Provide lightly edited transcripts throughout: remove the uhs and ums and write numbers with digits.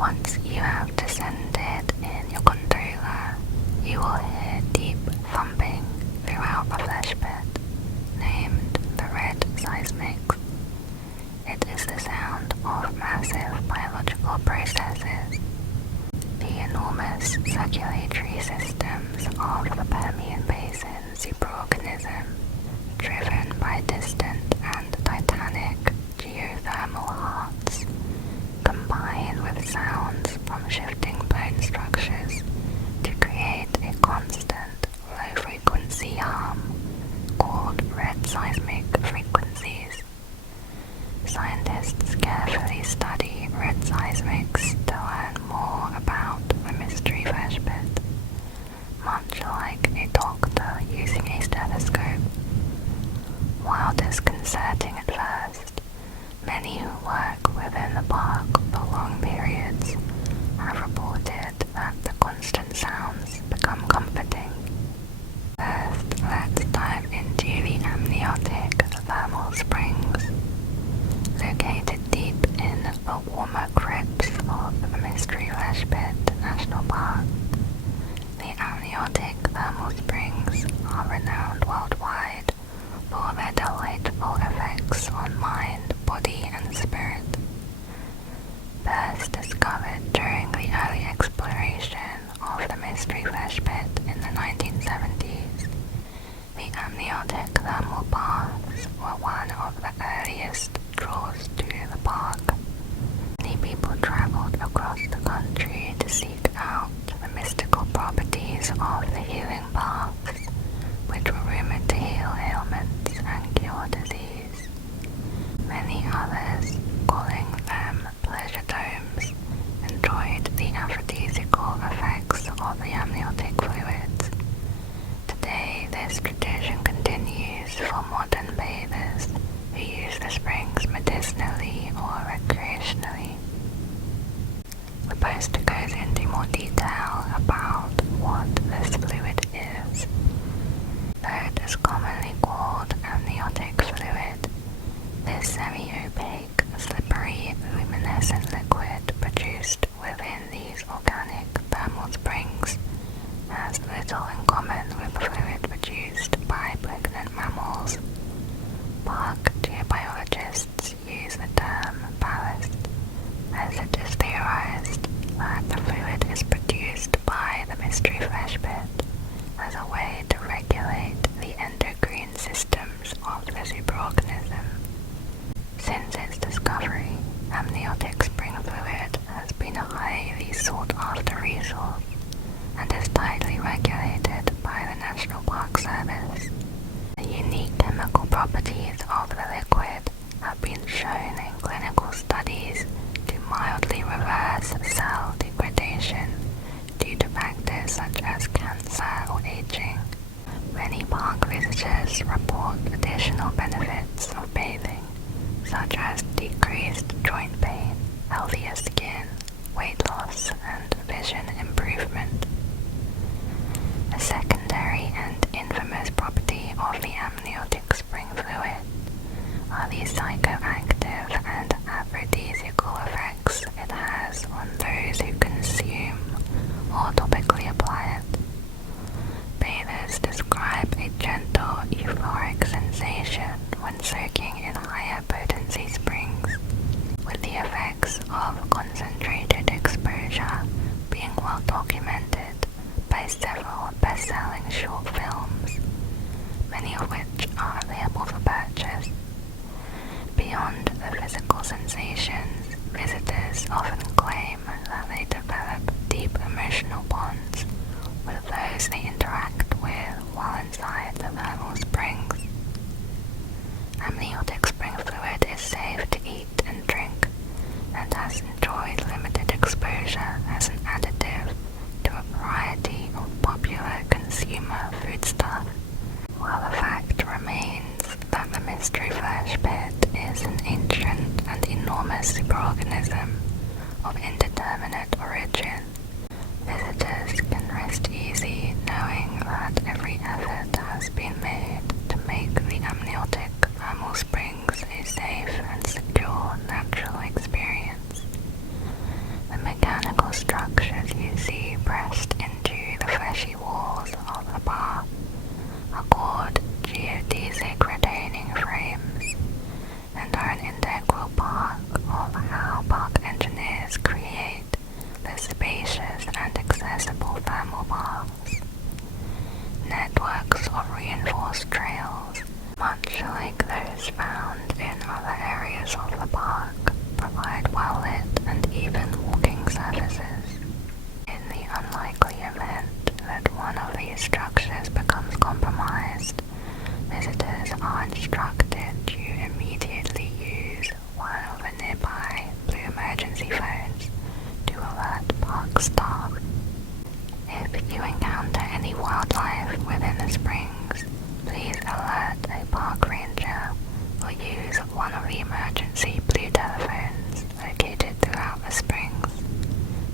Once you have descended in your gondola, you will hear deep thumping throughout the flesh pit, named the Red Seismic. It is the sound of massive biological processes. The enormous circulatory systems of the Permian Basin superorganism, driven by distant and titanic geothermal hearts, combine with sounds from shifting bone structures to create a constant low-frequency hum called red seismic frequencies. Scientists carefully study red seismics to learn more about the mystery flesh pit, much like a doctor using a stethoscope. While disconcerting at first, many who work within the park for long periods have reported that the constant sounds become comforting. First, let's dive into the amniotic thermal springs. Located deep in the warmer crypts of the Mystery Flesh Pit National Park, the amniotic thermal springs are renowned worldwide for their delightful effects on mind, body, and spirit. First discovered during the early exploration of the Mystery Flesh Pit in the 1970s, the amniotic thermal baths were one of the earliest draws to the park. Many people traveled across the country to seek out the mystical properties of the healing baths, which were rumored to heal ailments and cure disease. Many others, calling them pleasure domes, enjoyed the aphrodisiacal effects of the amniotic fluids. Today, this tradition continues for modern bathers who use the springs medicinally or recreationally. The poster goes into more detail about what this fluid is. Though it is commonly called amniotic fluid, this semi-opaque, slippery, luminescent liquid produced within these organic thermal springs has little in common with the fluid produced by pregnant mammals. Park geobiologists use the term ballast, as it is theorized that the fluid is produced by the mystery flesh pit as a way to regulate the endocrine systems of the superorganism. Since its discovery, amniotic spring fluid has been a highly sought-after resource and is tightly regulated by the National Park Service. The unique chemical properties of the liquid have been shown in clinical studies to mildly reverse cell degradation due to factors such as cancer or aging. Many park visitors report additional benefits of bathing, such as decreased joint pain, healthier skin, weight loss, and vision improvement. A secondary and infamous property of the amniotic spring fluid are the psychoactive and aphrodisiacal effects it has on those who consume or topically apply it. Bathers describe a gentle, euphoric sensation when soaking in higher potency springs, with the effects of concentrated exposure being well documented by several best-selling short films, many of which are available for purchase. Beyond the physical sensations, visitors often claim that they develop deep emotional bonds with those they interact with while inside the thermal springs. Amniotic spring fluid is safe to eat and drink, and has enjoyed limited exposure as an additive to a variety of popular consumer foodstuffs. While the fact remains that the mystery flesh pit is an ancient and enormous superorganism of indeterminate origin, visitors can rest easy knowing that every effort has been made to make the amniotic thermal springs a safe and secure natural experience. The mechanics are instructed to immediately use one of the nearby blue emergency phones to alert park staff. If you encounter any wildlife within the springs, please alert a park ranger or use one of the emergency blue telephones located throughout the springs.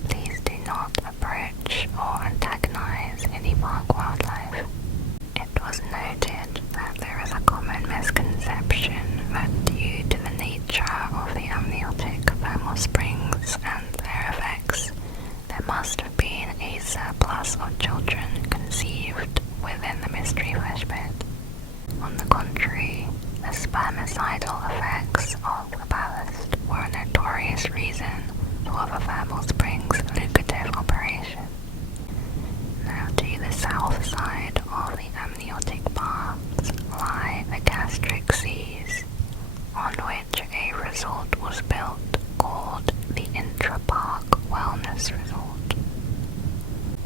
Please do not approach or antagonize any park wildlife. It was noted that there is a common misconception that due to the nature of the amniotic thermal springs and their effects, there must have been a surplus of children conceived within the mystery flashbed. On the contrary, the spermicidal effects of the ballast were a notorious reason for the thermal springs' lucrative operation. Now to the south side of the amniotic baths lie the gastric seas, on which a resort was built called the Trebark Wellness Resort.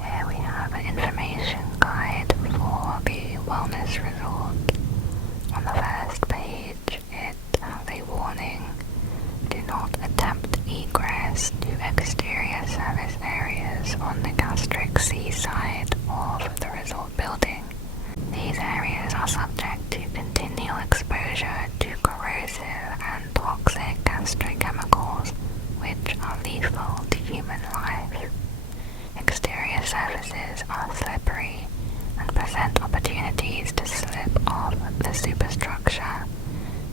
Here we have an information guide for the wellness resort. On the first page it has a warning: do not attempt egress to exterior service areas on the gastric sea side of the resort building. These areas are subject to continual exposure to corrosive and toxic gastric chemicals which are lethal to human life. Exterior surfaces are slippery and present opportunities to slip off the superstructure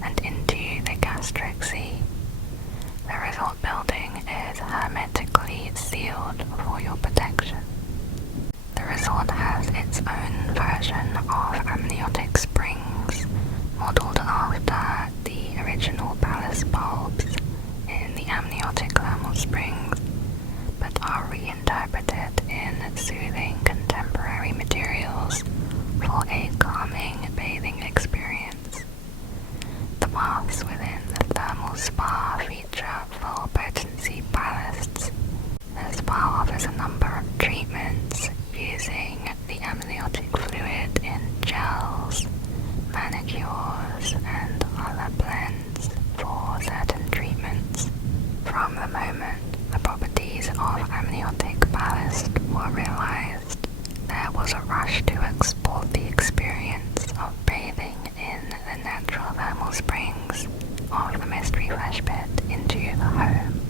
and into the gastric sea. The resort building is hermetically sealed for your protection. The resort has its own version of amniotic springs, modelled after the original ballast bulbs in the amniotic thermal springs, but are reinterpreted in soothing contemporary materials for a calming bathing experience. The baths within the thermal spa feature full potency ballasts. The spa offers a number of treatments using the amniotic fluid in gels, manicures, and other blends for certain treatments. From the moment the properties of amniotic ballast were realized, there was a rush to export the experience of bathing in the natural thermal springs of the mystery flashbed into the home.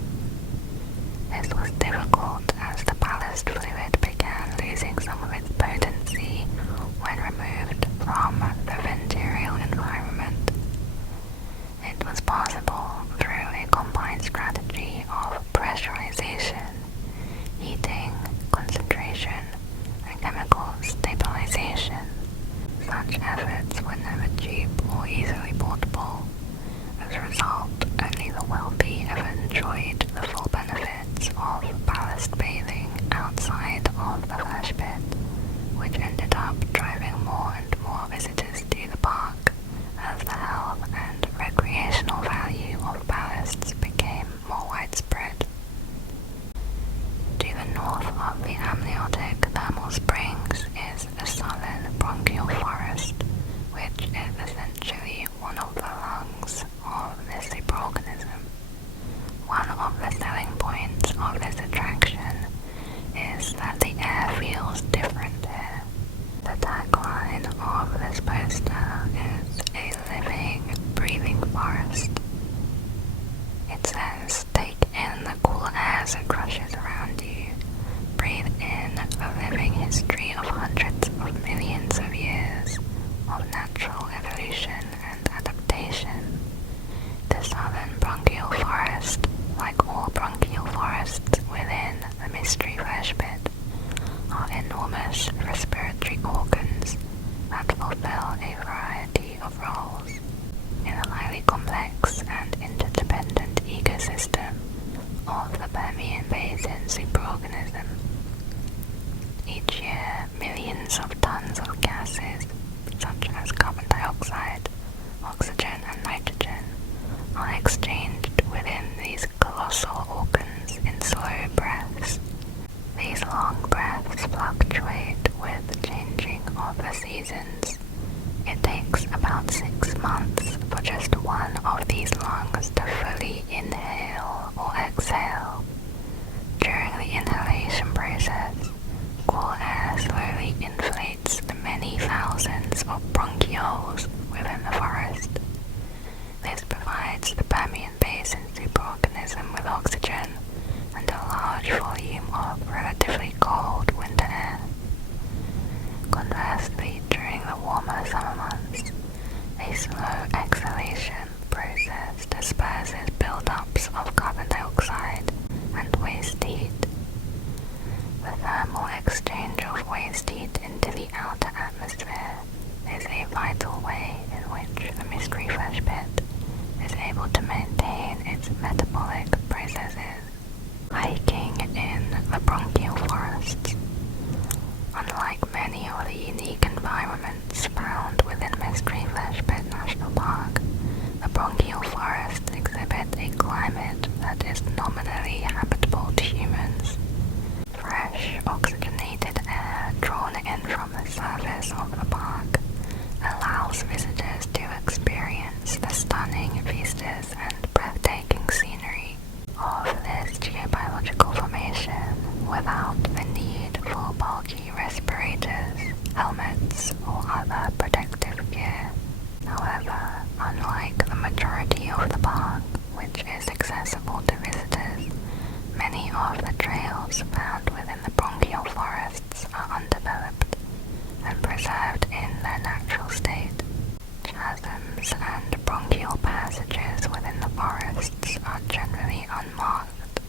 This was difficult as the ballast fluid began losing some of its potency when removed from the venereal environment. It was possible through a combined strategy of pressurization, heating, concentration, and chemical stabilization. Such efforts were never cheap or easily portable, months for just one of these lungs to fully inhale or exhale. During the inhalation process, cool air slowly inflates the many thousands of bronchioles within the forest. This provides the Permian Basin superorganism with oxygen and a large volume of relatively cold winter air. Conversely, during the warmer summer months, a slow exhalation process disperses buildups of carbon dioxide and waste heat. The thermal exchange of waste heat into the outer atmosphere is a vital way in which the mystery flesh pit is able to maintain its metabolic processes. Hiking in the bronchial forests. Unlike many of the unique environments found within Mystery Flesh Pit National Park, the bronchial forests exhibit a climate that is nominally habitable to humans. Fresh, oxygenated air drawn in from the surface of the park allows visitors to experience the stunning vistas and breathtaking scenery of this geobiological formation without the need for bulky respirators, helmets, or other protective gear. However, unlike the majority of the park, which is accessible to visitors, many of the trails found within the bronchial forests are undeveloped and preserved in their natural state. Chasms and bronchial passages within the forests are generally unmarked.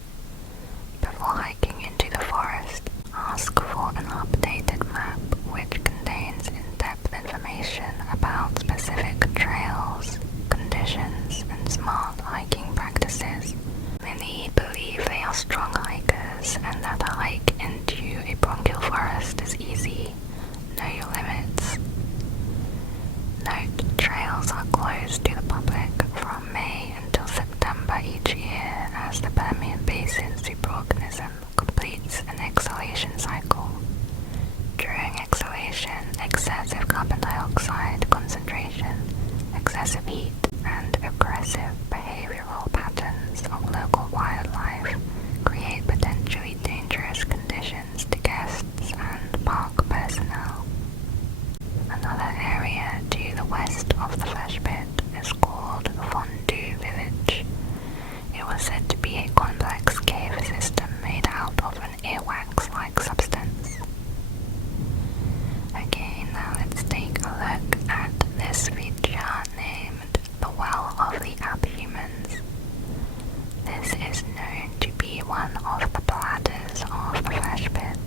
Before hiking into the forest, ask for an updated map which contains in-depth information about specific trails, conditions, and smart hiking practices. Many believe they are strong hikers and that a hike into a bronchial forest is easy. Know your limits. Note, trails are closed to the public from May until September each year as the Permian Basin superorganism completes an exhalation cycle. During exhalation, excessive carbon dioxide concentration, excessive heat, and aggressive behavioral patterns of local wildlife create potentially dangerous conditions to guests and park personnel. Another area to the west of the flesh pit is called Fondue Village. It was said to be a complex cave system made out of an earwax-like substance. Okay, now let's take a look at this feature named the Well of the Abhumans. This is known to be one of the bladders of the flesh pit.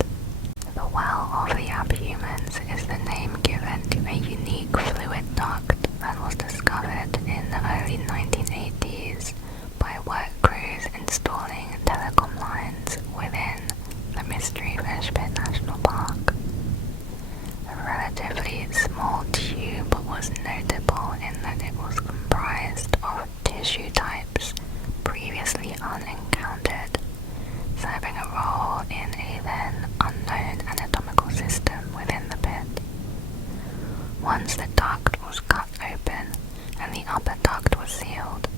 The Well of the Abhumans is the name given to a unique fluid duct that was discovered in the early 1980s by work crews installing telecom lines within the Mystery Flesh Pit National Park. The relatively small tube was notable in that it was comprised of tissue types previously unencountered, serving a role in a then unknown anatomical system within the pit. Once the duct was cut open and the upper duct was sealed,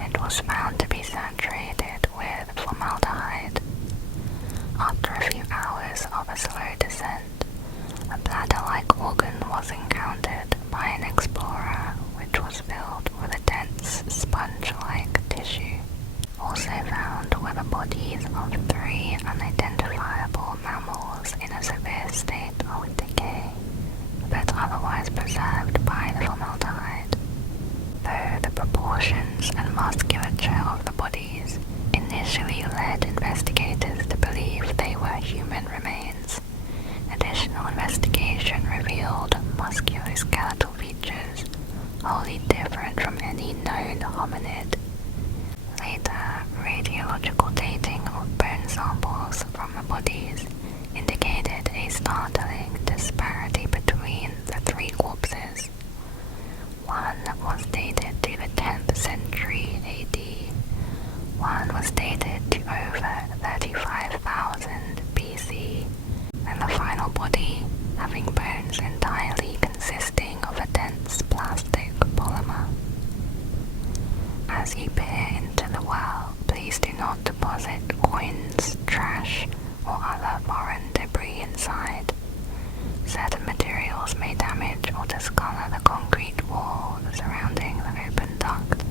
it was found to be saturated with formaldehyde. After a few hours of a slow descent, a bladder-like organ was encountered by an explorer, which was filled with a dense sponge-like tissue. Also found were the bodies of 3 unidentifiable mammals in a severe state of decay, but otherwise preserved by the formaldehyde. Though the proportions and musculature of the bodies initially led investigators to believe they were human remains, additional investigation revealed musculoskeletal features wholly different from any known hominid. Later, radiological dating of bone samples from the bodies indicated a startling disparity between the 3 corpses. One was dated to the 10th century AD, one was dated to over 35,000 BC, and the final body having bones entirely consisting of a dense plastic polymer. As you peer into the well, please do not deposit coins, trash, or other foreign debris inside. Certain materials may damage or discolor the concrete wall surrounding the open duct.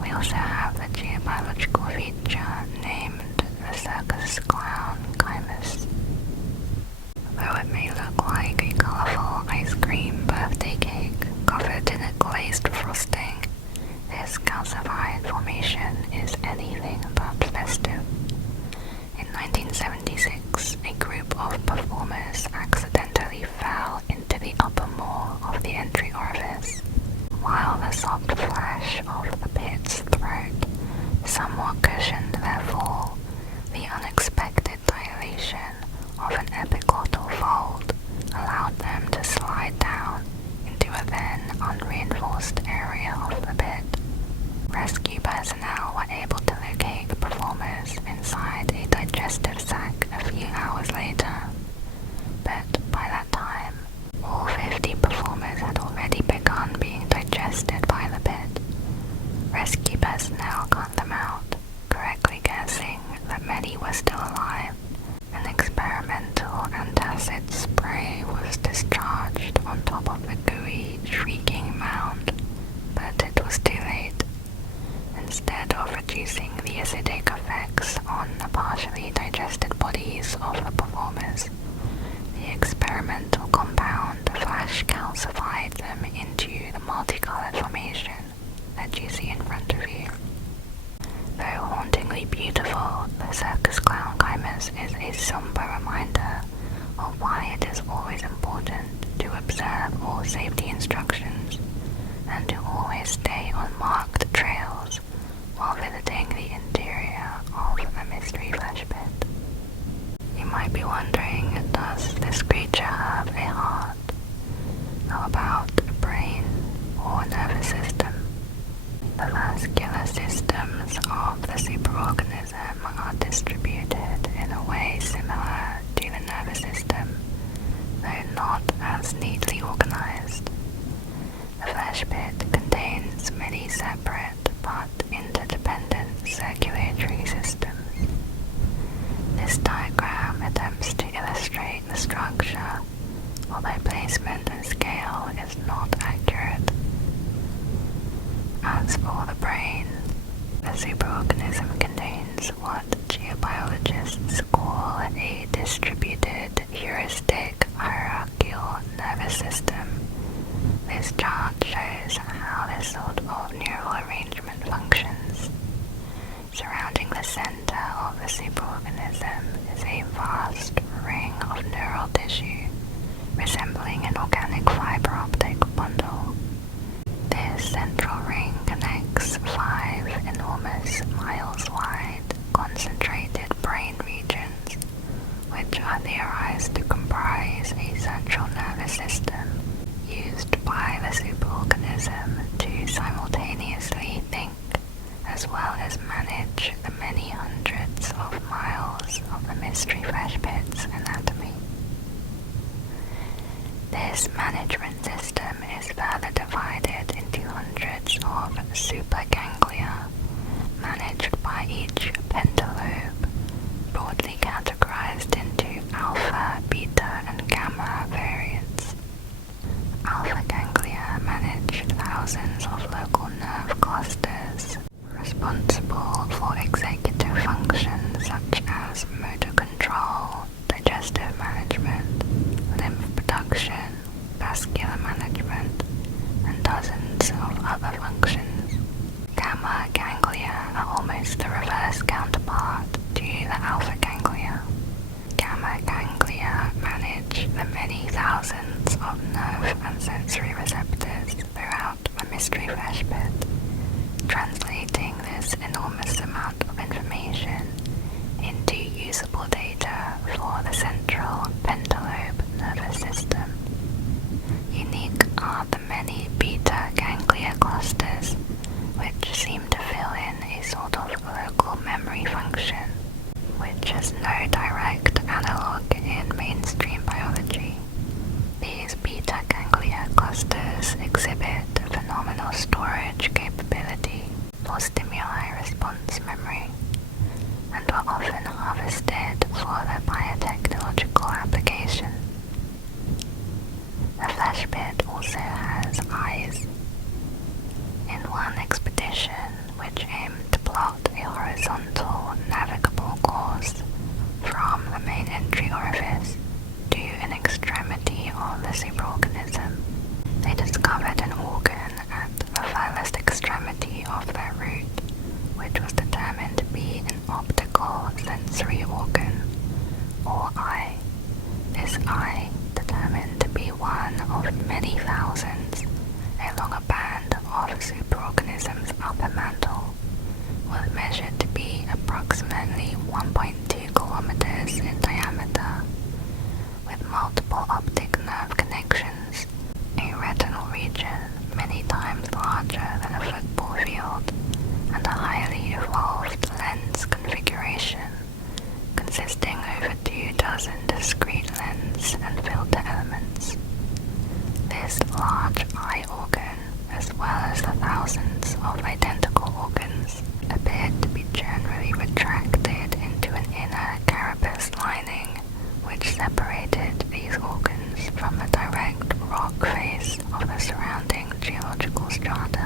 We also have the geological feature named the circus clown chimus. Though it may look like a colourful ice cream birthday cake covered in a glazed frosting, this calcified formation is anything but festive. In 1976, a group of performers accidentally fell into the upper maw of the entry orifice, while the soft flesh of the pit's throat somewhat cushioned their fall. The unexpected dilation of an epiglottal fold allowed them to slide down into a then unreinforced area of the pit. Rescue personnel were able to locate the performers inside a digestive sac a few hours later, but by that time, all 50 performers had already begun being digested by the pit. Rescue personnel cut them out, correctly guessing that many were still alive. An experimental antacid spray was discharged on top of the gooey, shrieking mound, but it was too late. Instead of reducing the acidic effects on the partially digested bodies of the performers, the experimental compound flash calcified them into the multicolored formation that you see in front of you. Though hauntingly beautiful, the circus clown chimus is a somber reminder of why it is always important to observe all safety instructions and to always stay on marked trails while visiting the interior of the mystery flesh pit. You might be wondering, does this creature have a heart? How about a brain or nervous system? The vascular systems of the superorganism are distributed in a way similar to the nervous system, though not as neatly organized. The flesh pit contains many separate but interdependent circulatory systems. This diagram attempts to illustrate the structure, although placement and scale is not accurate. As for the brain, the superorganism contains what geobiologists call a distributed heuristic hierarchical nervous system. This chart shows how this sort of neural arrangement functions. Surrounding the center of the superorganism is a vast ring of neural tissue, resembling an organic fiber optic bundle. This central ring connects 5 enormous miles wide, concentrated brain regions, which are theorized to comprise a central nervous system used by the superorganism to simultaneously think as well as manage the many hundreds of miles of the mystery flesh pit's anatomy. This management system is further divided into hundreds of superganglia, managed by each pentalobe, broadly categorized into alpha, beta, and gamma variants. Alpha ganglia manage thousands of local nerve clusters, responsible for executive functions such as motor control, digestive management, lymph production, vascular management, and dozens of other functions. Gamma ganglia are almost the reverse counterpart to the alpha ganglia. Gamma ganglia manage the many thousands of nerve and sensory receptors throughout the mystery flesh pit, translating this enormous amount of information into usable data for the central pentalobe nervous system. Unique are the many beta ganglia clusters, which seem to fill in a sort of local memory function, which has no direct analog in mainstream biology. These beta ganglia clusters exhibit phenomenal storage capability. For or stimuli response memory, and were often harvested for their biotechnological application. The flesh pit also has eyes. In one expedition, which aimed to plot a horizontal navigable course from the main entry orifice to an extremity of the superorganism, they discovered an organ at the furthest extremity of their route, which was determined to be an optical sensory organ, or eye. This eye, determined to be one of many thousands along a band of superorganism's upper mantle, was measured to be approximately 1.2 kilometers in diameter, with multiple optic nerve connections, a retinal region many times larger than a football field, and a highly evolved lens configuration consisting over 24 discrete lens and filter elements. This large eye organ, as well as the thousands of identical organs, appeared to be generally retracted into an inner carapace lining which separated these organs from the direct rock face of the surrounding geological strata.